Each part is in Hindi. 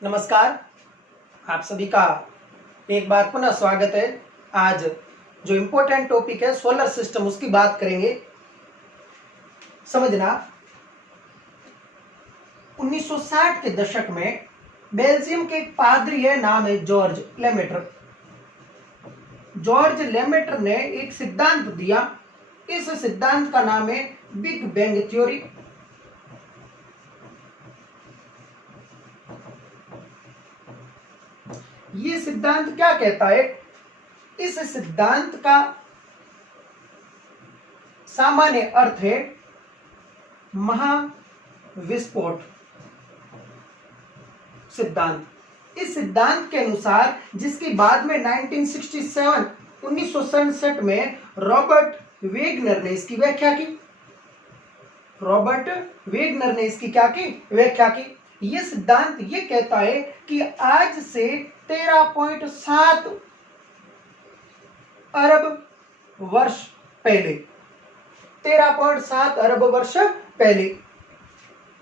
नमस्कार। आप सभी का एक बार पुनः स्वागत है। आज जो इम्पोर्टेंट टॉपिक है सोलर सिस्टम, उसकी बात करेंगे। समझना, 1960 के दशक में बेल्जियम के एक पादरी है, नाम है जॉर्ज लेमेटर। जॉर्ज लेमेटर ने एक सिद्धांत दिया। इस सिद्धांत का नाम है बिग बैंग थ्योरी। ये सिद्धांत क्या कहता है? इस सिद्धांत का सामान्य अर्थ है महाविस्फोट सिद्धांत। इस सिद्धांत के अनुसार, जिसकी बाद में 1967 में रॉबर्ट वेगनर ने इसकी व्याख्या की। रॉबर्ट वेगनर ने इसकी क्या की? व्याख्या की। यह सिद्धांत ये कहता है कि आज से 13.7 अरब वर्ष पहले 13.7 अरब वर्ष पहले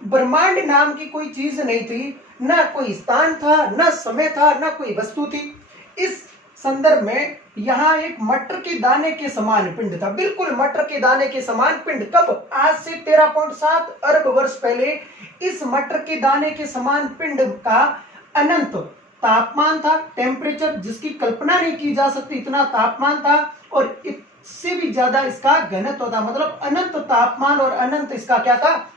ब्रह्मांड नाम की कोई चीज नहीं थी, न कोई स्थान था, न समय था, न कोई वस्तु थी। इस संदर्भ में यहाँ एक मटर के दाने के समान पिंड था, बिल्कुल मटर के दाने के समान पिंड। कब? आज से 13.7 अरब वर्ष पहले इस मटर के दाने के समान पिंड का अनंत तापमान था, टेम्परेचर जिसकी कल्पना नहीं की जा सकती, इतना तापमान था। और इससे भी ज्यादा इसका घनत्व था, मतलब अनंत तापमान और अनंत इसका क्या था?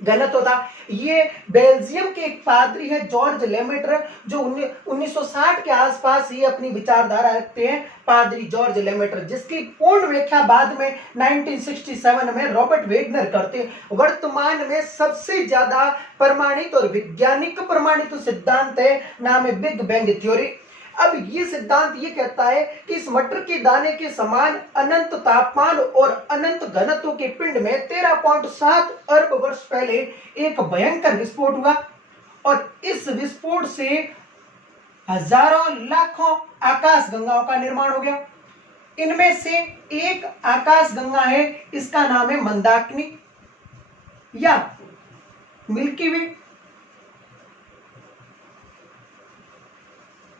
घनत्व था। ये बेल्जियम के एक पादरी है जॉर्ज लेमेटर, जो 1960 के आसपास ही अपनी विचारधारा रखते हैं, पादरी जॉर्ज लेमेटर, जिसकी पूर्ण व्याख्या बाद में 1967 में रॉबर्ट वेगनर करते हैं। वर्तमान में सबसे ज्यादा प्रमाणित और वैज्ञानिक प्रमाणित सिद्धांत है, नाम है बिग बैंग थ्योरी। अब ये सिद्धांत ये कहता है कि इस मटर के दाने के समान अनंत तापमान और अनंत घनत्व के पिंड में 13.7 अरब वर्ष पहले एक भयंकर विस्फोट हुआ, और इस विस्फोट से हजारों लाखों आकाश गंगाओं का निर्माण हो गया। इनमें से एक आकाश गंगा है, इसका नाम है मंदाकिनी या मिल्की वे,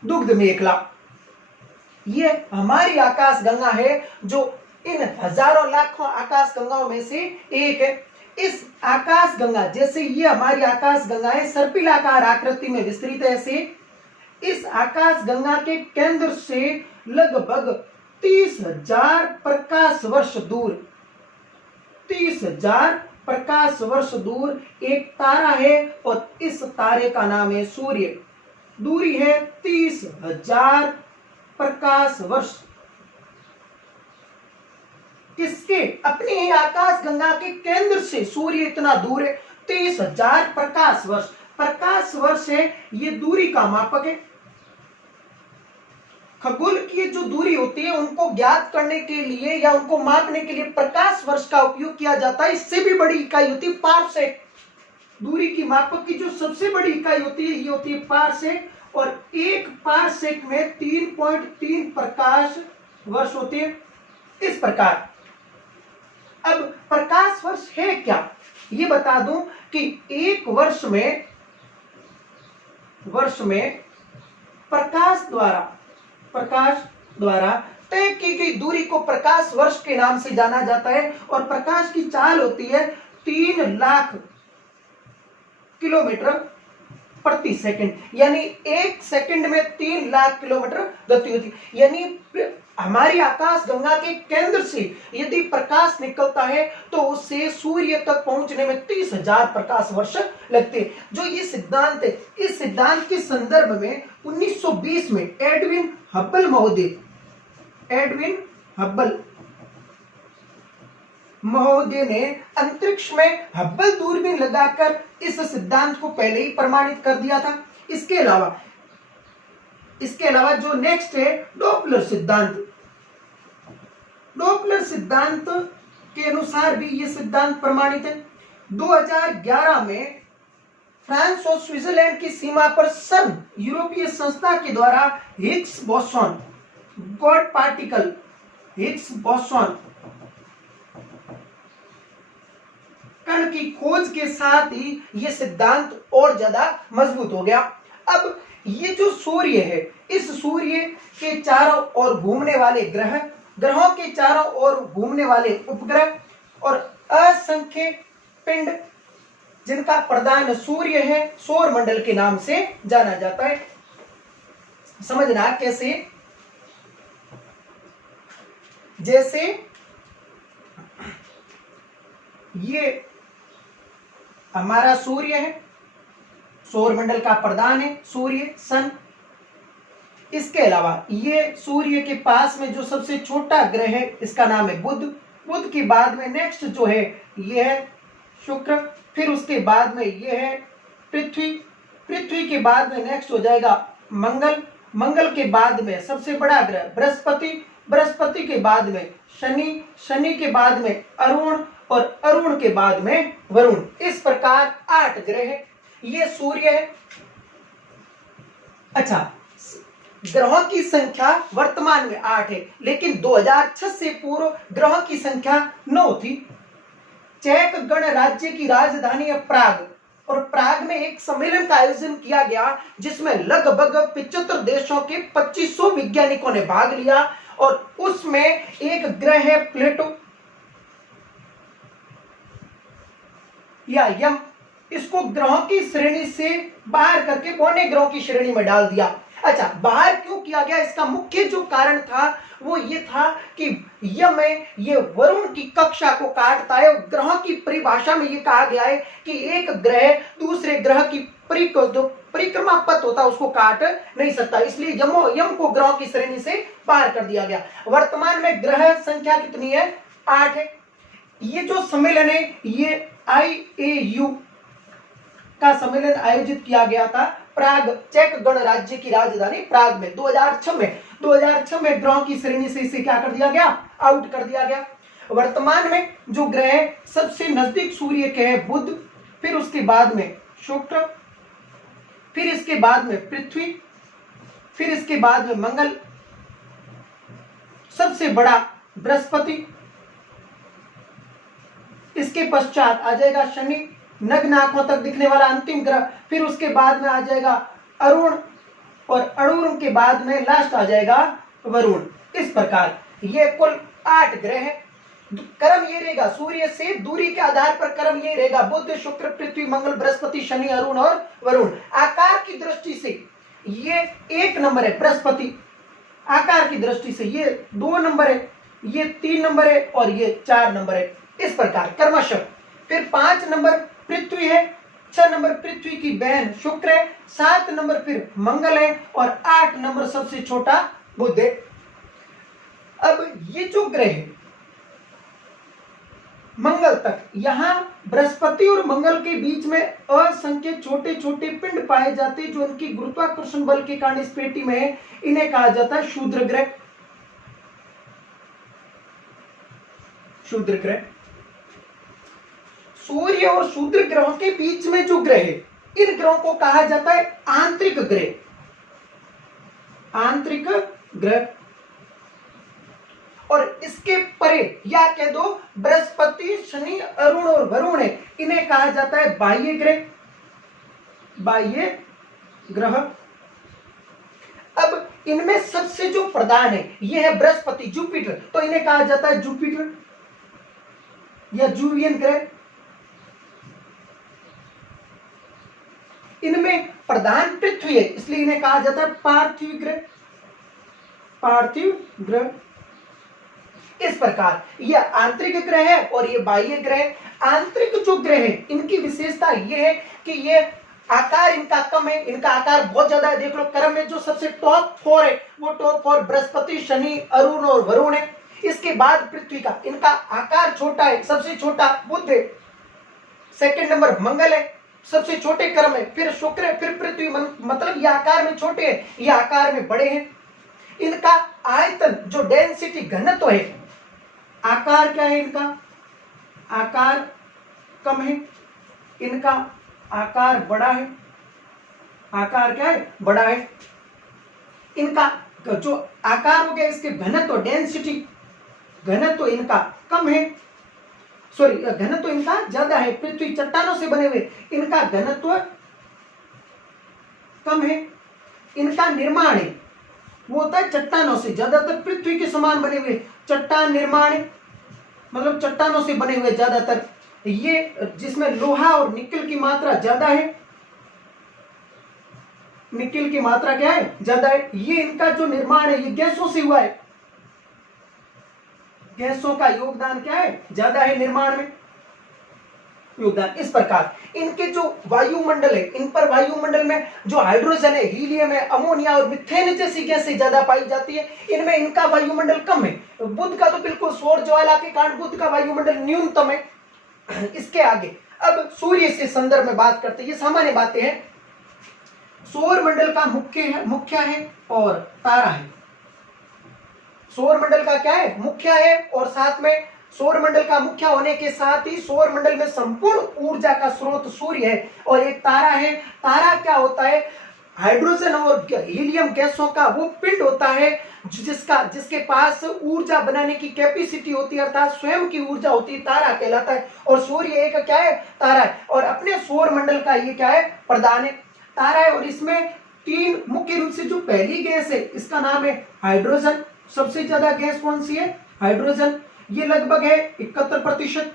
दुग्ध मेखला। ये हमारी आकाश गंगा है, जो इन हजारों लाखों आकाश गंगाओं में से एक है। इस आकाश गंगा, जैसे ये हमारी आकाश गंगा है, सर्पिलाकार आकृति में विस्तृत है ऐसे, इस आकाश गंगा के केंद्र से लगभग 30,000 प्रकाश वर्ष दूर 30,000 प्रकाश वर्ष दूर एक तारा है, और इस तारे का नाम है सूर्य। दूरी है 30,000 प्रकाश वर्ष। किसके? अपनी ही आकाश गंगा के केंद्र से सूर्य इतना दूर है, 30,000 प्रकाश वर्ष। प्रकाश वर्ष है ये दूरी का मापक है। खगोल की जो दूरी होती है उनको ज्ञात करने के लिए या उनको मापने के लिए प्रकाश वर्ष का उपयोग किया जाता है। इससे भी बड़ी इकाई होती है पारसेक। दूरी की मापक की जो सबसे बड़ी इकाई होती है ये होती है पारसेक, और एक पारसेक में 3.3 प्रकाश वर्ष होते हैं। इस प्रकार अब प्रकाश वर्ष है क्या, ये बता दूं कि एक वर्ष में प्रकाश द्वारा तय की गई दूरी को प्रकाश वर्ष के नाम से जाना जाता है, और प्रकाश की चाल होती है 3 लाख किलोमीटर प्रति सेकंड, यानी एक सेकंड में 3 लाख किलोमीटर गति होती है। यानी हमारी आकाश गंगा के केंद्र से यदि प्रकाश निकलता है तो उससे सूर्य तक पहुंचने में 30,000 प्रकाश वर्ष लगते हैं। जो ये सिद्धांत है, इस सिद्धांत के संदर्भ में 1920 में एडविन हब्बल महोदय ने अंतरिक्ष में हब्बल दूरबीन लगाकर इस सिद्धांत को पहले ही प्रमाणित कर दिया था। इसके अलावा जो नेक्स्ट है डॉपलर सिद्धांत के अनुसार भी ये सिद्धांत प्रमाणित है। 2011 में फ्रांस और स्विट्जरलैंड की सीमा पर सर्न यूरोपीय संस्था के द्वारा Higgs boson God particle Higgs boson कण की खोज के साथ ही यह सिद्धांत और ज्यादा मजबूत हो गया। अब ये जो सूर्य है, इस सूर्य के चारों ओर घूमने वाले ग्रह, ग्रहों के चारों ओर घूमने वाले उपग्रह और असंख्य पिंड जिनका प्रधान सूर्य है, सौर मंडल के नाम से जाना जाता है। समझना कैसे, जैसे ये हमारा सूर्य है, सौर मंडल का प्रधान है सूर्य, सन। इसके अलावा ये सूर्य के पास में जो सबसे छोटा ग्रह है इसका नाम है बुध। बुध के बाद में नेक्स्ट जो है ये है शुक्र, फिर उसके बाद में ये है पृथ्वी। पृथ्वी के बाद में नेक्स्ट हो जाएगा मंगल। मंगल के बाद में सबसे बड़ा ग्रह बृहस्पति। बृहस्पति के बाद में शनि। शनि के बाद में अरुण और अरुण के बाद में वरुण। इस प्रकार 8 ग्रह है। ये सूर्य है। अच्छा, ग्रहों की संख्या वर्तमान में 8 है, लेकिन 2006 से पूर्व ग्रहों की संख्या 9 थी। चेक गणराज्य की राजधानी है प्राग, और प्राग में एक सम्मेलन का आयोजन किया गया जिसमें लगभग 75 देशों के 2500 वैज्ञानिकों ने भाग लिया, और उसमें एक ग्रह है प्लेटो या यम। इसको ग्रहों की श्रेणी से बाहर करके बौने ग्रहों की श्रेणी में डाल दिया। अच्छा, बाहर क्यों किया गया, इसका मुख्य जो कारण था वो ये था कि यम में ये वरुण की कक्षा को काटता है। ग्रहों की परिभाषा में ये कहा गया है कि एक ग्रह दूसरे ग्रह की परिक्रमा पथ होता है उसको काट नहीं सकता, इसलिए यम को ग्रहों की श्रेणी से बाहर कर दिया गया। वर्तमान में ग्रह संख्या कितनी है, 8 है। ये जो सम्मेलन है ये IAU का सम्मेलन आयोजित किया गया था प्राग, चेक गणराज्य की राजधानी प्राग में 2006 में ग्रहों की श्रेणी से इसे क्या कर दिया गया, आउट कर दिया गया। वर्तमान में जो ग्रह सबसे नजदीक सूर्य के हैं बुध, फिर उसके बाद में शुक्र, फिर इसके बाद में पृथ्वी, फिर इसके बाद में मंगल, सबसे बड़ा बृहस्पति, इसके पश्चात आ जाएगा शनि, नग्न आंखों तक दिखने वाला अंतिम ग्रह, फिर उसके बाद में आ जाएगा अरुण, और अरुण के बाद में लास्ट आ जाएगा वरुण। इस प्रकार ये कुल 8 ग्रह है। क्रम ये रहेगा, सूर्य से दूरी के आधार पर क्रम ये रहेगा, बुध, शुक्र, पृथ्वी, मंगल, बृहस्पति, शनि, अरुण और वरुण। आकार की दृष्टि से ये 1 नंबर है बृहस्पति, आकार की दृष्टि से ये 2 नंबर है, ये 3 नंबर है और ये 4 नंबर है। इस प्रकार क्रमशः। फिर 5 नंबर पृथ्वी है, 6 नंबर पृथ्वी की बहन शुक्र है, 7 नंबर फिर मंगल है और 8 नंबर सबसे छोटा बुध है। अब ये जो ग्रह है मंगल तक, यहां बृहस्पति और मंगल के बीच में असंख्य छोटे छोटे पिंड पाए जाते हैं जो उनकी गुरुत्वाकर्षण बल के कारण इस पेटी में है। इन्हें कहा जाता है क्षुद्र ग्रह। क्षुद्र ग्रह। सूर्य और क्षुद्र ग्रहों के बीच में जो ग्रह है, इन ग्रहों को कहा जाता है आंतरिक ग्रह। आंतरिक ग्रह। और इसके परे या कह दो बृहस्पति, शनि, अरुण और वरुण है, इन्हें कहा जाता है बाह्य ग्रह। बाह्य ग्रह। अब इनमें सबसे जो प्रधान है यह है बृहस्पति, जुपिटर, तो इन्हें कहा जाता है जुपिटर या जुवियन ग्रह। इनमें प्रधान पृथ्वी है, इसलिए इन्हें कहा जाता है पार्थिव ग्रह। पार्थिव ग्रह। इस प्रकार ये आंतरिक ग्रह है और ये बाह्य ग्रह। आंतरिक जो ग्रह है इनकी विशेषता ये है कि ये आकार इनका कम है, इनका आकार बहुत ज्यादा है। देख लो क्रम में जो सबसे टॉप 4 है वो टॉप 4 बृहस्पति, शनि, अरुण और वरुण है। इसके बाद पृथ्वी का, इनका आकार छोटा है, सबसे छोटा बुध है। सेकंड नंबर मंगल है, सबसे छोटे क्रम है, फिर शुक्र है, फिर पृथ्वी। मतलब ये आकार में छोटे हैं, ये आकार में बड़े हैं। इनका आयतन जो डेंसिटी घनत्व है, आकार क्या है इनका, आकार कम है, इनका आकार बड़ा है। आकार क्या है, बड़ा है। इनका जो आकार हो गया, इसके घनत्व डेंसिटी, घनत्व इनका कम है, सॉरी घनत्व इनका ज्यादा है। पृथ्वी चट्टानों से बने हुए, इनका घनत्व कम है। इनका निर्माण है वो होता है चट्टानों से, ज्यादातर पृथ्वी के समान बने हुए चट्टान निर्माण है, मतलब चट्टानों से बने हुए ज्यादातर, ये जिसमें लोहा और निकल की मात्रा ज्यादा है, निकल की मात्रा क्या है, ज्यादा है। ये इनका जो निर्माण है ये गैसों से हुआ है, गैसों का योगदान क्या है, ज्यादा है निर्माण में योगदान। इस प्रकार इनके जो वायुमंडल है, इन पर वायुमंडल में जो हाइड्रोजन है, हीलियम है, अमोनिया और मीथेन जैसी गैसें ज्यादा पाई जाती है, इनमें इनका वायुमंडल कम है। बुध का तो बिल्कुल सौर ज्वाला के कारण बुध का वायुमंडल न्यूनतम है। इसके आगे अब सूर्य से संदर्भ में बात करते हैं, ये सामान्य बातें हैं। सौर मंडल का मुख्य है और तारा है। सौर मंडल का क्या है, मुख्य है, और साथ में सौर मंडल का मुख्य होने के साथ ही सौर मंडल में संपूर्ण ऊर्जा का स्रोत सूर्य है, और एक तारा है। तारा क्या होता है, हाइड्रोजन और हीलियम गैसों का वो पिंड होता है जिसके पास ऊर्जा बनाने की कैपेसिटी होती है, अर्थात स्वयं की ऊर्जा होती है, तारा कहलाता है। और सूर्य एक क्या है, तारा है, और अपने सौर मंडल का ये क्या है, प्रधान है, तारा है। और इसमें तीन मुख्य रूप से, जो पहली गैस है इसका नाम है हाइड्रोजन। सबसे ज्यादा गैस कौन सी है, हाइड्रोजन, ये लगभग है 71%।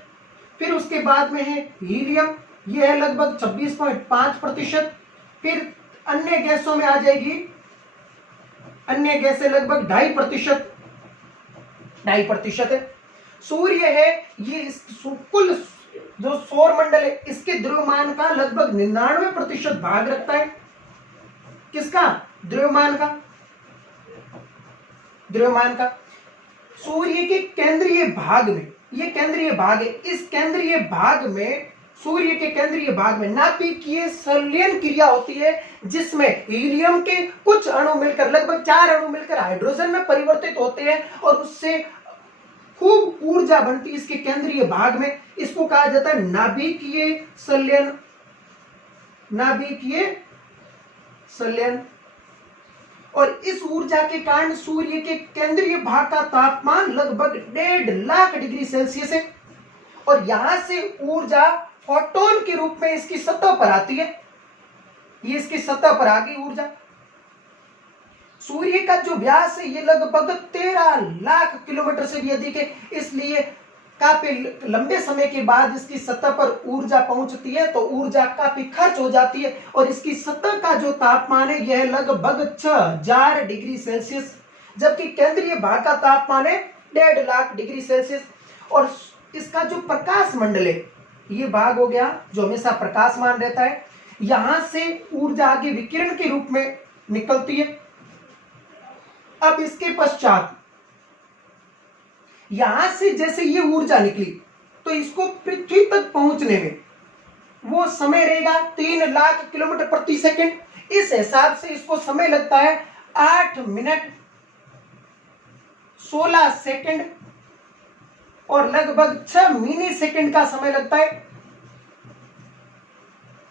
फिर उसके बाद में है हीलियम, ये है लगभग 26.5%। फिर अन्य गैसों में आ जाएगी, अन्य गैसें लगभग 2.5% है। सूर्य है, ये कुल जो सौर मंडल है इसके द्रव्यमान का लगभग 99% भाग रखता है। किसका, द्रव्यमान का, द्रव्यमान का। सूर्य के केंद्रीय भाग में, ये केंद्रीय भाग है, इस केंद्रीय भाग में, सूर्य के केंद्रीय भाग में नाभिकीय संलयन क्रिया होती है, जिसमें हीलियम के कुछ अणु मिलकर, लगभग 4 अणु मिलकर हाइड्रोजन में परिवर्तित होते हैं, और उससे खूब ऊर्जा बनती है इसके केंद्रीय भाग में। इसको कहा जाता है नाभिकीय संलयन, नाभिकीय संलयन। और इस ऊर्जा के कारण सूर्य के केंद्रीय भाग का तापमान लगभग 1.5 लाख डिग्री सेल्सियस है, और यहां से ऊर्जा फोटोन के रूप में इसकी सतह पर आती है। ये इसकी सतह पर आ गई ऊर्जा। सूर्य का जो व्यास है ये लगभग 13 लाख किलोमीटर से भी अधिक है, इसलिए काफी लंबे समय के बाद इसकी सतह पर ऊर्जा पहुंचती है, तो ऊर्जा काफी खर्च हो जाती है, और इसकी सतह का जो तापमान है यह लगभग 6000 डिग्री सेल्सियस, जबकि केंद्रीय भाग का तापमान है 1.5 लाख डिग्री सेल्सियस। और इसका जो प्रकाश मंडल है, ये भाग हो गया जो हमेशा प्रकाशमान रहता है, यहां से ऊर्जा आगे विकिरण के रूप में निकलती है। अब इसके पश्चात यहां से जैसे ये ऊर्जा निकली, तो इसको पृथ्वी तक पहुंचने में वो समय रहेगा 3 लाख किलोमीटर प्रति सेकंड। इस हिसाब से इसको समय लगता है 8 मिनट 16 सेकंड और लगभग 6 मिली सेकंड का समय लगता है।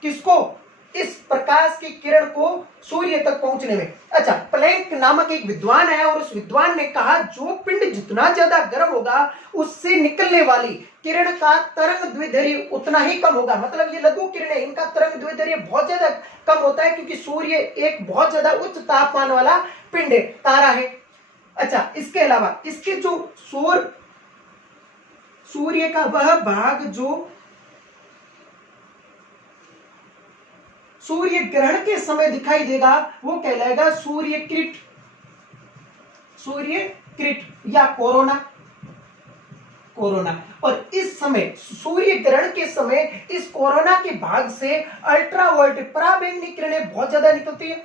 किसको, इस प्रकाश की किरण को सूर्य तक पहुंचने में। अच्छा, प्लैंक नामक एक विद्वान है, और उस विद्वान ने कहा जो पिंड जितना ज्यादा गर्म होगा उससे निकलने वाली किरण का तरंग द्विध्रुव उतना ही कम होगा। मतलब ये लघु किरण है, इनका तरंग द्विध्रुव बहुत ज्यादा कम होता है, क्योंकि सूर्य एक बहुत ज्यादा उच्च तापमान वाला पिंड है, तारा है। अच्छा, इसके अलावा इसके जो सूर्य का वह भाग जो सूर्य ग्रहण के समय दिखाई देगा वो कहलाएगा सूर्यकृत, सूर्यकृत या कोरोना, कोरोना। और इस समय सूर्य ग्रहण के समय इस कोरोना के भाग से अल्ट्रावायलेट पराबैंगनी किरणें बहुत ज्यादा निकलती है।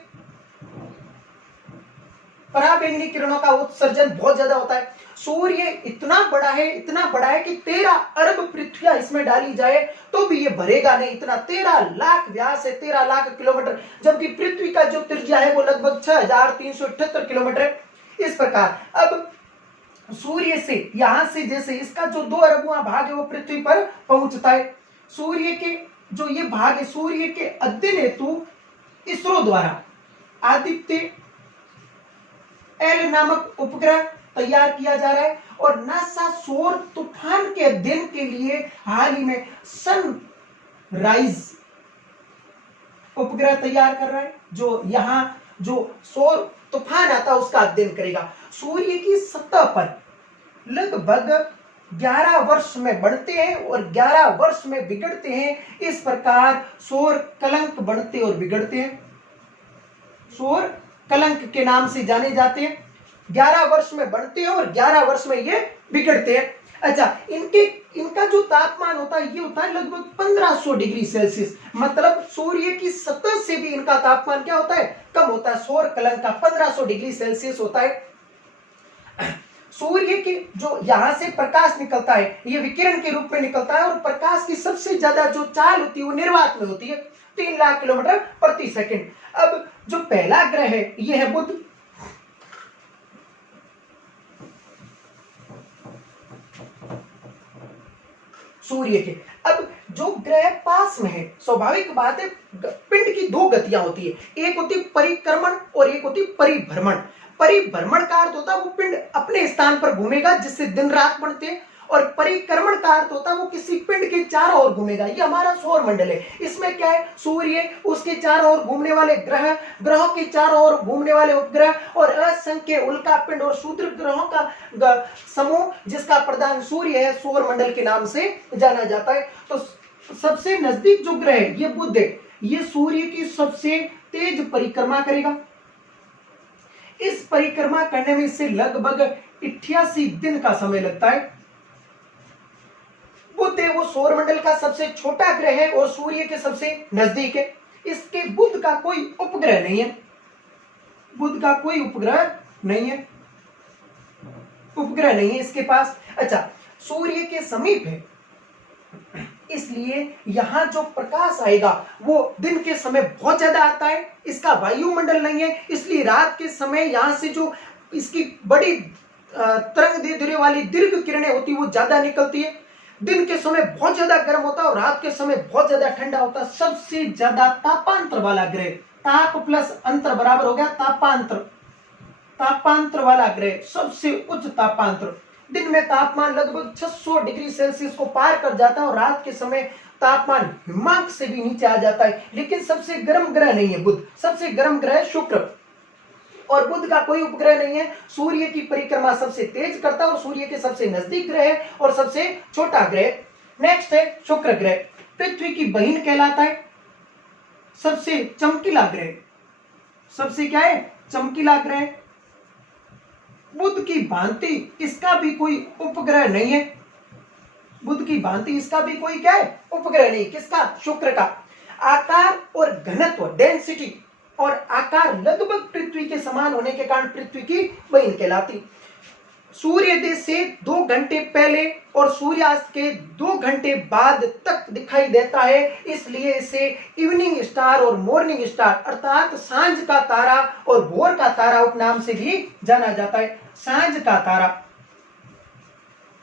पराबैंगनी किरणों का उत्सर्जन बहुत ज्यादा होता है। सूर्य इतना बड़ा है, इतना बड़ा है कि 13 अरब पृथ्वियां इसमें डाली जाए तो भी ये भरेगा नहीं, इतना 13 लाख व्यास है, 13 लाख किलोमीटर, जबकि पृथ्वी का जो त्रिज्या है वो लगभग 6378 किलोमीटर है। इस प्रकार अब सूर्य से, यहां से जैसे इसका जो 2 अरबवां भाग है वो पृथ्वी पर पहुंचता है। सूर्य के जो ये भाग है, सूर्य के अध्ययन हेतु इसरो द्वारा आदित्य एल नामक उपग्रह तैयार किया जा रहा है, और नासा सौर तूफान के अध्ययन के लिए हाल ही में सनराइज उपग्रह तैयार कर रहा है जो यहाँ जो सौर तूफान आता है उसका अध्ययन करेगा। सूर्य की सतह पर लगभग 11 वर्ष में बढ़ते हैं और 11 वर्ष में बिगड़ते हैं। इस प्रकार सौर कलंक बढ़ते और बिगड़ते हैं, सौर कलंक के नाम से जाने जाते हैं। 11 वर्ष में बढ़ते हैं और 11 वर्ष में ये बिगड़ते हैं। अच्छा, इनका जो तापमान होता है ये होता है लगभग 1500 डिग्री सेल्सियस, मतलब सूर्य की सतह से भी इनका तापमान क्या होता है, कम होता है। सौर कलंक का 1500 डिग्री सेल्सियस होता है। सूर्य की जो यहां से प्रकाश निकलता है ये विकिरण के रूप में निकलता है और प्रकाश की सबसे ज्यादा जो चाल होती है वो निर्वात में होती है, 3 लाख किलोमीटर प्रति सेकंड। अब जो पहला ग्रह है ये है बुध। सूर्य के अब जो ग्रह पास में है, स्वाभाविक बात है पिंड की दो गतियां होती है, एक होती परिक्रमण और एक होती परिभ्रमण। परिभ्रमण का अर्थ होता है वो पिंड अपने स्थान पर घूमेगा जिससे दिन रात बढ़ते हैं, और परिक्रमण का अर्थ होता है वो किसी पिंड के चारों ओर घूमेगा। ये हमारा सौर मंडल है, इसमें क्या है, सूर्य, उसके चारों ओर घूमने वाले ग्रह, ग्रहों के चारों ओर घूमने वाले उपग्रह और असंख्य उल्का पिंड और क्षुद्र ग्रहों का समूह जिसका प्रधान सूर्य है, सौर मंडल के नाम से जाना जाता है। तो सबसे नजदीक जो ग्रह है ये बुध है, ये सूर्य की सबसे तेज परिक्रमा करेगा। इस परिक्रमा करने में इससे लगभग 88 दिन का समय लगता है। बुध है वो सौर मंडल का सबसे छोटा ग्रह है और सूर्य के सबसे नजदीक है। इसके बुध का कोई उपग्रह नहीं है, बुध का कोई उपग्रह नहीं है, उपग्रह नहीं है इसके पास। अच्छा, सूर्य के समीप है इसलिए यहां जो प्रकाश आएगा वो दिन के समय बहुत ज्यादा आता है। इसका वायुमंडल नहीं है इसलिए रात के समय यहां से जो इसकी बड़ी तरंग दैर्ध्य वाली दीर्घ किरणें होती है वो ज्यादा निकलती है। दिन के समय बहुत ज्यादा गर्म होता है और रात के समय बहुत ज्यादा ठंडा होता है। सबसे ज्यादा तापांतर वाला ग्रह, ताप प्लस अंतर बराबर हो गया तापांतर, तापांतर वाला ग्रह सबसे उच्च तापांतर। दिन में तापमान लगभग 600 डिग्री सेल्सियस को पार कर जाता है और रात के समय तापमान हिमांक से भी नीचे आ जाता है। लेकिन सबसे गर्म ग्रह नहीं है बुध, सबसे गर्म ग्रह शुक्र, और बुध का कोई उपग्रह नहीं है। सूर्य की परिक्रमा सबसे तेज करता है और सूर्य के सबसे नजदीक ग्रह है और सबसे छोटा ग्रह। नेक्स्ट है शुक्र ग्रह, पृथ्वी की बहन कहलाता है, सबसे चमकीला ग्रह, सबसे क्या है, चमकीला ग्रह। बुध की भांति इसका भी कोई उपग्रह नहीं है, बुध की भांति इसका भी कोई क्या है, उपग्रह नहीं। किसका, शुक्र का। आकार और घनत्व, डेंसिटी और आकार लगभग पृथ्वी के समान होने के कारण पृथ्वी की बहन कहलाती। सूर्योदय से 2 घंटे पहले और सूर्यास्त के 2 घंटे बाद तक दिखाई देता है, इसलिए इसे इवनिंग स्टार और मॉर्निंग स्टार अर्थात सांझ का तारा और भोर का तारा उपनाम से भी जाना जाता है। सांझ का तारा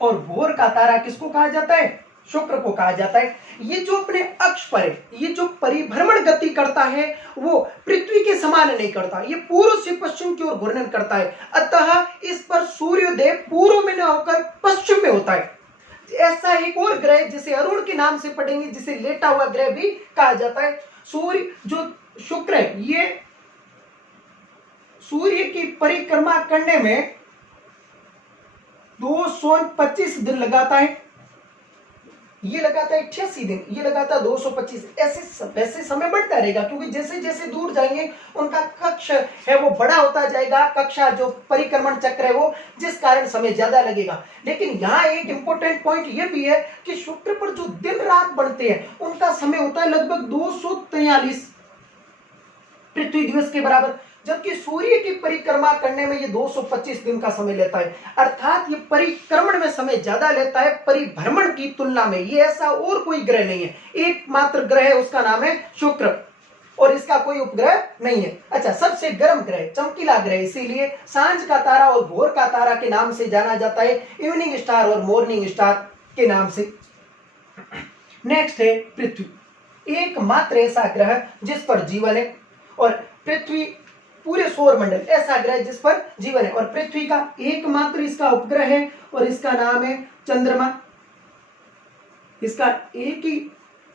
और भोर का तारा किसको कहा जाता है, शुक्र को कहा जाता है। ये जो अपने अक्ष पर है, ये जो परिभ्रमण गति करता है वो पृथ्वी के समान नहीं करता, ये पूर्व से पश्चिम की ओर घूर्णन करता है। अतः इस पर सूर्योदय पूर्व में न होकर पश्चिम में होता है। ऐसा एक और ग्रह जिसे अरुण के नाम से पढ़ेंगे, जिसे लेटा हुआ ग्रह भी कहा जाता है। सूर्य जो शुक्र है ये सूर्य की परिक्रमा करने में 225 दिन लगाता है, ये लगाता है 88 दिन, ये लगाता है 225। ऐसे समय बढ़ता रहेगा क्योंकि जैसे जैसे दूर जाएंगे उनका कक्ष है वो बड़ा होता जाएगा, कक्षा जो परिक्रमण चक्र है वो, जिस कारण समय ज्यादा लगेगा। लेकिन यहाँ एक इंपॉर्टेंट पॉइंट ये भी है कि शुक्र पर जो दिन रात बढ़ते हैं उनका समय होता है लगभग 243 पृथ्वी दिवस के बराबर, जबकि सूर्य की परिक्रमा करने में ये 225 दिन का समय लेता है। अर्थात ये परिक्रमण में समय ज्यादा लेता है परिभ्रमण की तुलना में। ये ऐसा और कोई ग्रह नहीं है, एकमात्र ग्रह है उसका नाम है शुक्र और इसका कोई उपग्रह नहीं है। अच्छा, सबसे गर्म ग्रह, चमकीला ग्रह, इसीलिए सांझ का तारा और भोर का तारा के नाम से जाना जाता है, इवनिंग स्टार और मॉर्निंग स्टार के नाम से। नेक्स्ट है पृथ्वी, एकमात्र ऐसा ग्रह जिस पर जीवन है, और पृथ्वी पूरे सौर मंडल ऐसा ग्रह जिस पर जीवन है, और पृथ्वी का एकमात्र इसका उपग्रह है और इसका नाम है चंद्रमा। इसका एक ही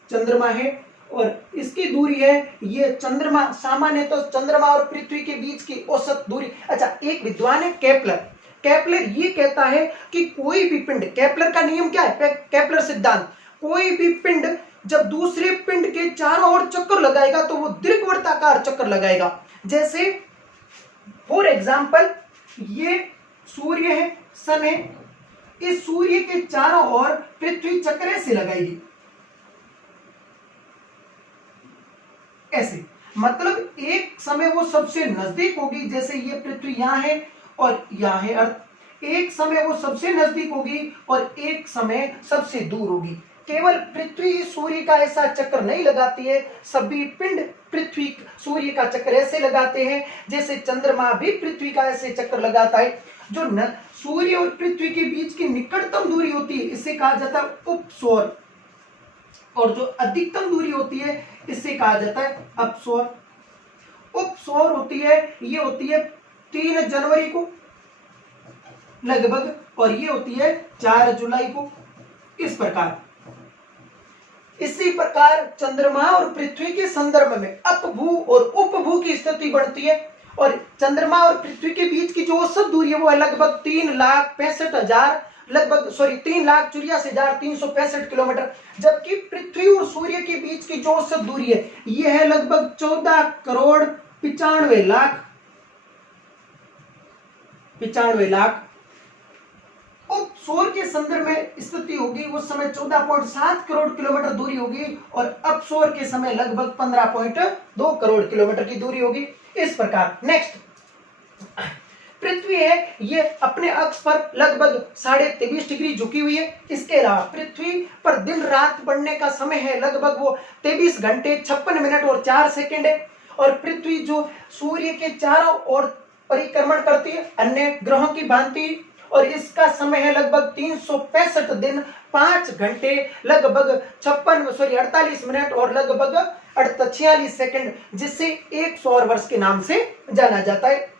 चंद्रमा है और इसकी दूरी है ये चंद्रमा, सामान्य तो चंद्रमा और पृथ्वी के बीच की औसत दूरी। अच्छा, एक विद्वान है केपलर, केपलर ये कहता है कि कोई भी पिंड, केपलर का नियम क्या है, केपलर सिद्धांत, कोई भी पिंड जब दूसरे पिंड के चारों ओर चक्कर लगाएगा तो वो दीर्घवृत्ताकार चक्कर लगाएगा। जैसे फॉर एग्जाम्पल ये सूर्य है, सन है, इस सूर्य के चारों ओर पृथ्वी चक्र ऐसे लगाएगी, ऐसे, मतलब एक समय वो सबसे नजदीक होगी, जैसे ये पृथ्वी यहां है और यहां है अर्थ, एक समय वो सबसे नजदीक होगी और एक समय सबसे दूर होगी। केवल पृथ्वी सूर्य का ऐसा चक्कर नहीं लगाती है, सभी पिंड पृथ्वी सूर्य का चक्कर ऐसे लगाते हैं जैसे चंद्रमा भी पृथ्वी का ऐसे चक्कर लगाता है। जो सूर्य और पृथ्वी के बीच की निकटतम दूरी होती है इसे कहा जाता है उपसौर, और जो अधिकतम दूरी होती है इसे कहा जाता है अपसौर। उपसौर होती है, ये होती है 3 जनवरी को लगभग, और ये होती है 4 जुलाई को, इस प्रकार। इसी प्रकार चंद्रमा और पृथ्वी के संदर्भ में अपभू और उपभू की स्थिति बढ़ती है, और चंद्रमा और पृथ्वी के बीच की जो औसत दूरी है वो है लगभग 3,65,000 लगभग 3,84,365 किलोमीटर, जबकि पृथ्वी और सूर्य के बीच की जो औसत दूरी है यह है लगभग 14,95,00,000। उपसौर के संदर्भ में स्थिति होगी उस समय 14.7 करोड़ किलोमीटर दूरी होगी, और अपसौर के समय लगभग 15.2 करोड़ किलोमीटर की दूरी होगी। इस प्रकार नेक्स्ट पृथ्वी है, ये अपने अक्ष पर लगभग 23.5 डिग्री झुकी हुई है। इसके अलावा पृथ्वी पर दिन रात बढ़ने का समय है लगभग वो 23 घंटे 56 मिनट और 4 सेकंड है, और पृथ्वी जो सूर्य के चारों ओर परिक्रमण करती है अन्य ग्रहों की भांति, और इसका समय है लगभग 365 दिन 5 घंटे लगभग 48 मिनट और लगभग 46 सेकंड, जिसे एक सौर वर्ष के नाम से जाना जाता है।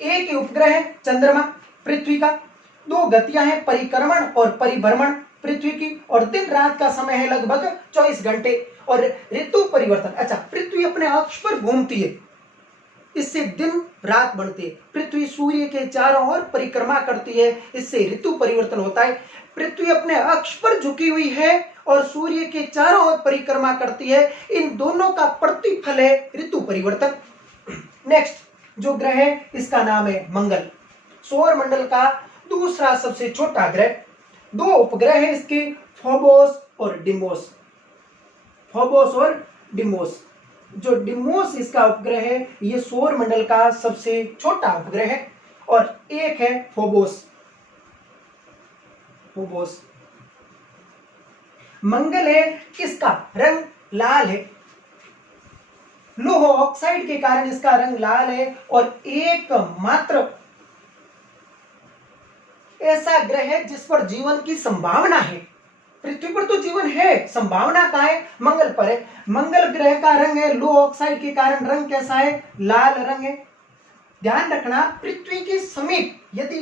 एक ही उपग्रह है चंद्रमा पृथ्वी का, 2 गतियां हैं परिक्रमण और परिभ्रमण पृथ्वी की, और दिन रात का समय है लगभग 24 घंटे, और ऋतु परिवर्तन। अच्छा, पृथ्वी अपने अक्ष पर घूमती है, इससे दिन रात बढ़ती है। पृथ्वी सूर्य के चारों ओर परिक्रमा करती है, इससे ऋतु परिवर्तन होता है। पृथ्वी अपने अक्ष पर झुकी हुई है और सूर्य के चारों ओर परिक्रमा करती है, इन दोनों का प्रतिफल है ऋतु परिवर्तन। नेक्स्ट जो ग्रह है इसका नाम है मंगल, सौर मंडल का दूसरा सबसे छोटा ग्रह। 2 उपग्रह है इसके, फोबोस और डिमोस। फोबोस और डिमोस, जो डिमोस इसका उपग्रह है ये सौर मंडल का सबसे छोटा उपग्रह है, और एक है फोबोस। फोबोस मंगल है, इसका रंग लाल है, लोह ऑक्साइड के कारण इसका रंग लाल है, और एकमात्र ऐसा ग्रह है जिस पर जीवन की संभावना है। पृथ्वी पर तो जीवन है, संभावना कहां है, मंगल पर है। मंगल ग्रह का रंग है लोह ऑक्साइड के कारण रंग कैसा है, लाल रंग है। ध्यान रखना पृथ्वी के समीप यदि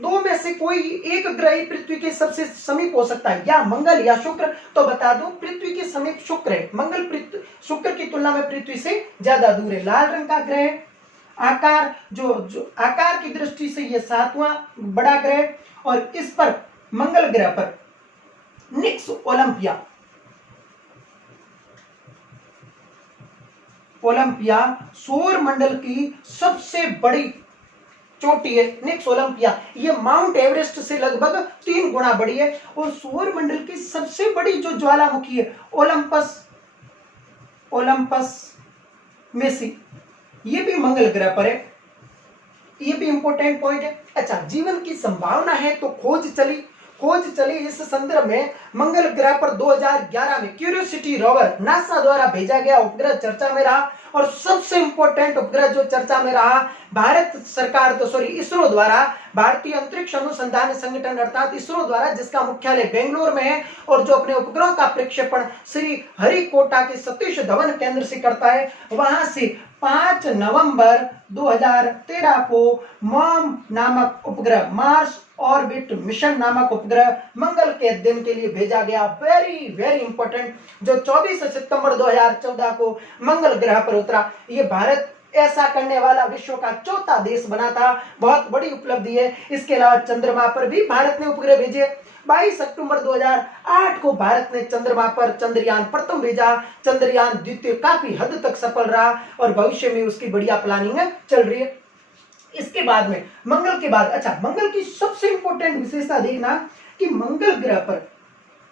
दो में से कोई एक ग्रह पृथ्वी के सबसे समीप हो सकता है, या मंगल या शुक्र, तो बता दो पृथ्वी के समीप शुक्र है। मंगल शुक्र की तुलना में पृथ्वी से ज्यादा दूर है। लाल रंग का ग्रह है, आकार जो आकार की दृष्टि से यह 7वां बड़ा ग्रह, और इस पर मंगल ग्रह पर निक्स ओलंपिया सौर मंडल की सबसे बड़ी चोटी है। निक्स ओलंपिया ये माउंट एवरेस्ट से लगभग 3 गुना बड़ी है, और सौर मंडल की सबसे बड़ी जो ज्वालामुखी है ओलंपस मेसी, ये भी मंगल ग्रह पर है। ये भी इंपॉर्टेंट पॉइंट है। अच्छा, जीवन की संभावना है तो खोज चली इस संदर्भ में मंगल ग्रह पर 2011 में क्यूरियोसिटी रोवर नासा द्वारा भेजा गया उपग्रह चर्चा में रहा, और सबसे इंपॉर्टेंट उपग्रह जो चर्चा में रहा, भारत सरकार इसरो द्वारा, भारतीय अंतरिक्ष अनुसंधान संगठन अर्थात इसरो द्वारा, जिसका मुख्यालय बेंगलुरु में है और जो अपने उपग्रहों का प्रक्षेपण श्री हरिकोटा के सतीश धवन केंद्र से करता है, वहां से 5 नवंबर 2013 को मॉम नामक उपग्रह, मार्स ऑर्बिट मिशन नामक उपग्रह मंगल के अध्ययन के लिए भेजा गया। वेरी वेरी इंपॉर्टेंट, जो 24 सितंबर 2014 को मंगल ग्रह पर उतरा। ये भारत ऐसा करने वाला विश्व का चौथा देश बना था, बहुत बड़ी उपलब्धि है। इसके अलावा चंद्रमा पर भी भारत ने उपग्रह भेजे। 22 अक्टूबर 2008 को भारत ने चंद्रमा पर चंद्रयान प्रथम भेजा। चंद्रयान द्वितीय काफी हद तक सफल रहा और भविष्य में उसकी बढ़िया प्लानिंग चल रही है। इसके बाद में मंगल के बाद, अच्छा, मंगल की सबसे इंपॉर्टेंट विशेषता देखना कि मंगल ग्रह पर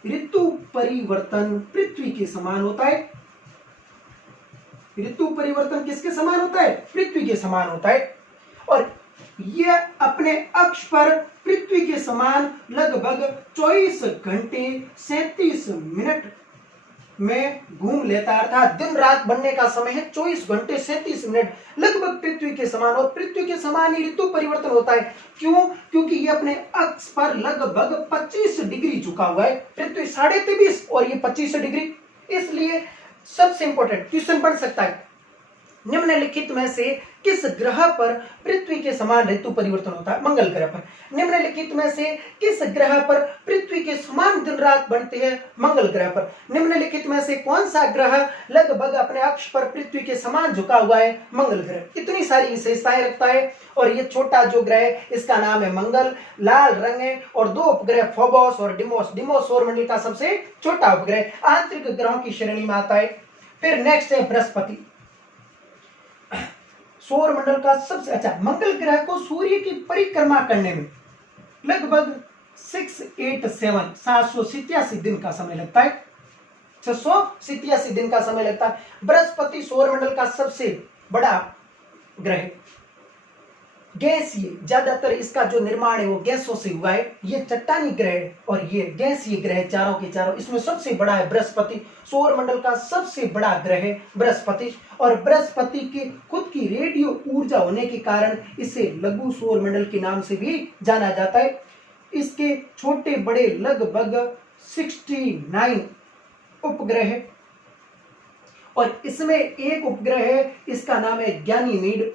ऋतु परिवर्तन पृथ्वी के समान होता है। ऋतु परिवर्तन किसके समान होता है? पृथ्वी के समान होता है। और यह अपने अक्ष पर पृथ्वी के समान लगभग 24 घंटे 37 मिनट में घूम लेता है, अर्थात दिन रात बनने का समय है 24 घंटे 37 मिनट, लगभग पृथ्वी के समान। और पृथ्वी के समान ही ऋतु परिवर्तन होता है। क्यों? क्योंकि ये अपने अक्ष पर लगभग 25 डिग्री झुका हुआ है। पृथ्वी 23.5 और ये 25 डिग्री। इसलिए सबसे इंपॉर्टेंट क्वेश्चन बन सकता है, निम्नलिखित में से किस ग्रह पर पृथ्वी के समान ऋतु परिवर्तन होता है? मंगल ग्रह पर। निम्नलिखित में से किस ग्रह पर पृथ्वी के समान दिन रात बनते हैं? मंगल ग्रह पर। निम्नलिखित में से कौन सा ग्रह लगभग अपने अक्ष पर पृथ्वी के समान झुका हुआ है? मंगल ग्रह। इतनी सारी विशेषताएं रखता है। और ये छोटा जो ग्रह है इसका नाम है मंगल, लाल रंग है। और 2 उपग्रह फोबोस और डिमोस। डिमोस सौरमंडल का सबसे छोटा उपग्रह, आंतरिक ग्रहों की श्रेणी में आता है। फिर नेक्स्ट है बृहस्पति, सौर मंडल का सबसे, अच्छा, मंगल ग्रह को सूर्य की परिक्रमा करने में लगभग 787 दिन का समय लगता है। 687 दिन का समय लगता है। बृहस्पति सौर मंडल का सबसे बड़ा ग्रह, गैसीय, ज्यादातर इसका जो निर्माण है वो गैसों से हुआ है। ये चट्टानी ग्रह है और ये गैसीय ग्रह चारों के चारों। इसमें सबसे बड़ा है बृहस्पति। सौर मंडल का सबसे बड़ा ग्रह है बृहस्पति। और बृहस्पति की खुद की रेडियो ऊर्जा होने के कारण इसे लघु सौर मंडल के नाम से भी जाना जाता है। इसके छोटे बड़े लगभग 69 उपग्रह है। और इसमें एक उपग्रह है, इसका नाम है ज्ञानीमीड।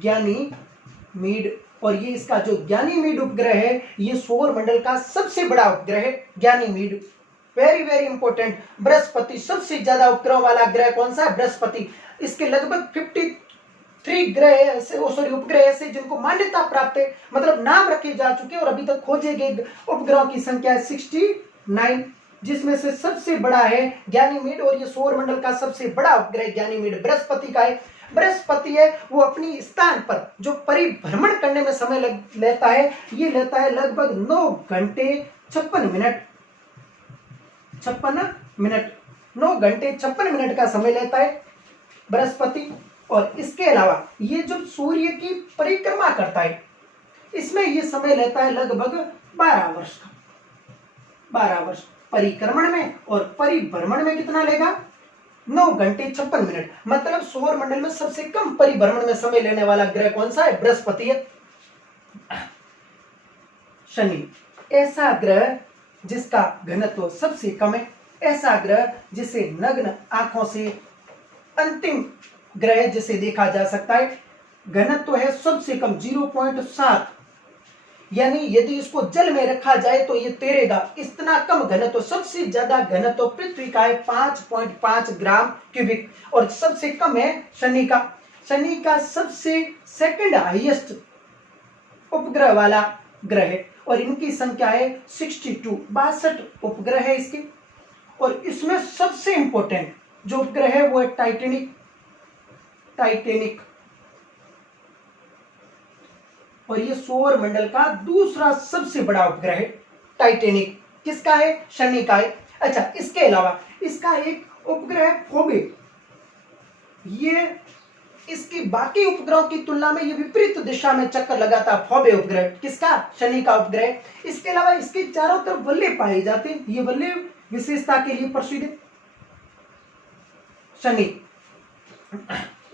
ज्ञानीमीड। और ये इसका जो ज्ञानीमीड उपग्रह है ये सौर मंडल का सबसे बड़ा उपग्रह है ज्ञानीमीड। Very very important. बृहस्पति सबसे ज्यादा उपग्रहों वाला ग्रह कौन सा है? बृहस्पति। इसके लगभग 53 उपग्रह ऐसे जिनको मान्यता प्राप्त है, मतलब नाम रखे जा चुके और अभी तक खोजे गए उपग्रहों की संख्या है 69, जिसमें से सबसे बड़ा है ज्ञानीमीड। और ये सौर मंडल का सबसे बड़ा उपग्रह ज्ञानीमीड बृहस्पति का है। बृहस्पति है वो अपनी स्थान पर जो परिभ्रमण करने में समय लेता है, ये लेता है लगभग 9 घंटे 56 मिनट। 9 घंटे 56 मिनट का समय लेता है बृहस्पति। और इसके अलावा ये जो सूर्य की परिक्रमा करता है इसमें ये समय लेता है लगभग 12 वर्ष का। 12 वर्ष परिक्रमण में, और परिभ्रमण में कितना लेगा? 9 घंटे 56 मिनट। मतलब सौर मंडल में सबसे कम परिभ्रमण में समय लेने वाला ग्रह कौन सा है? बृहस्पति है। शनि, ऐसा ग्रह जिसका घनत्व सबसे कम है, ऐसा ग्रह जिसे नग्न आंखों से अंतिम ग्रह जिसे देखा जा सकता है। घनत्व है सबसे कम 0.7, यानी यदि इसको जल में रखा जाए तो ये तैरेगा, इतना कम घनत्व। सबसे ज्यादा घनत्व पृथ्वी का है 5.5 ग्राम क्यूबिक, और सबसे कम है शनि का। शनि का सबसे सेकंड हाईएस्ट उपग्रह वाला ग्रह है और इनकी संख्या है 62 उपग्रह है इसके। और इसमें सबसे इंपॉर्टेंट जो उपग्रह है वो है टाइटेनिक। और ये सौर मंडल का दूसरा सबसे बड़ा उपग्रह है टाइटेनिक। किसका है? शनि का है। अच्छा, इसके अलावा इसका एक उपग्रह है फोबे। ये इसकी बाकी उपग्रहों की तुलना में ये विपरीत दिशा में चक्कर लगाता है। फोबे उपग्रह किसका? शनि का उपग्रह। इसके अलावा इसके चारों तरफ वलय पाए जाते हैं। ये वलय विशेषता के लिए प्रसिद्ध है। शनि।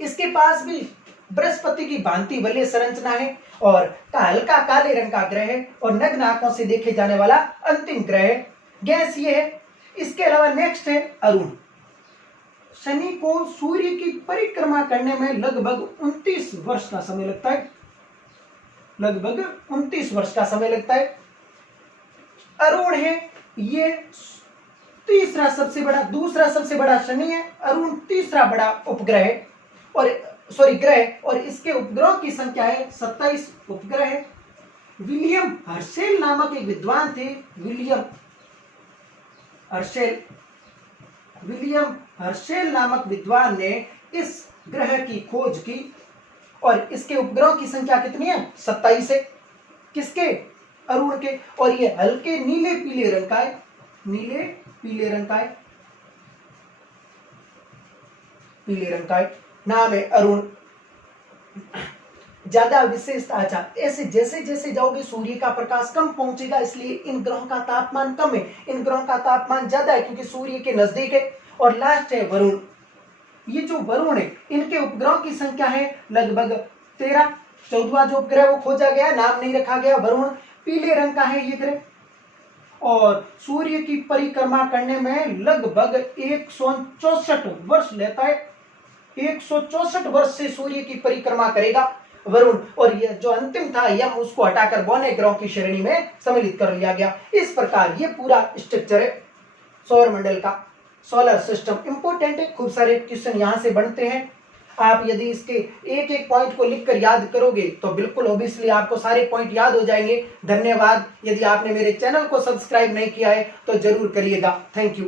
इसके पास भी बृहस्पति की भांति वलय संरचना है और हल्का काले रंग का ग्रह है और नग्न आंखों से देखे जाने वाला अंतिम ग्रह है, गैस ये है। इसके अलावा नेक्स्ट है अरुण। शनि को सूर्य की परिक्रमा करने में लगभग 29 वर्ष का समय लगता है, लगभग 29 वर्ष का समय लगता है। अरुण है ये तीसरा सबसे बड़ा, दूसरा सबसे बड़ा शनि है, अरुण तीसरा बड़ा उपग्रह है और ग्रह, और इसके उपग्रहों की संख्या है 27 उपग्रह है। विलियम हर्शेल नामक एक विद्वान थे, विलियम हर्शेल नामक विद्वान ने इस ग्रह की खोज की और इसके उपग्रहों की संख्या कितनी है? 27 है। किसके? अरुण के। और ये हल्के नीले पीले रंग का है, नीले पीले रंग का है, पीले रंग का है, नाम है अरुण। ज्यादा विशेषता, अच्छा ऐसे जैसे जैसे जाओगे सूर्य का प्रकाश कम पहुंचेगा, इसलिए इन ग्रहों का तापमान कम है, इन ग्रहों का तापमान ज्यादा है क्योंकि सूर्य के नजदीक है। और लास्ट है वरुण। ये जो वरुण है इनके उपग्रहों की संख्या है लगभग 13। 14वां जो उपग्रह वो खोजा गया, नाम नहीं रखा गया, वरुण पीले रंग का है ये ग्रह और सूर्य की परिक्रमा करने में लगभग 164 वर्ष लेता है। 164 वर्ष से सूर्य की परिक्रमा करेगा वरुण। और यह जो अंतिम था यम, उसको हटाकर बौने ग्रहों की श्रेणी में सम्मिलित कर लिया गया। इस प्रकार ये पूरा स्ट्रक्चर है सौर मंडल का, सोलर सिस्टम। इंपॉर्टेंट है, खूब सारे क्वेश्चन यहाँ से बनते हैं। आप यदि इसके एक एक पॉइंट को लिखकर याद करोगे तो बिल्कुल ऑब्वियसली आपको सारे पॉइंट याद हो जाएंगे। धन्यवाद। यदि आपने मेरे चैनल को सब्सक्राइब नहीं किया है तो जरूर करिएगा। Thank you.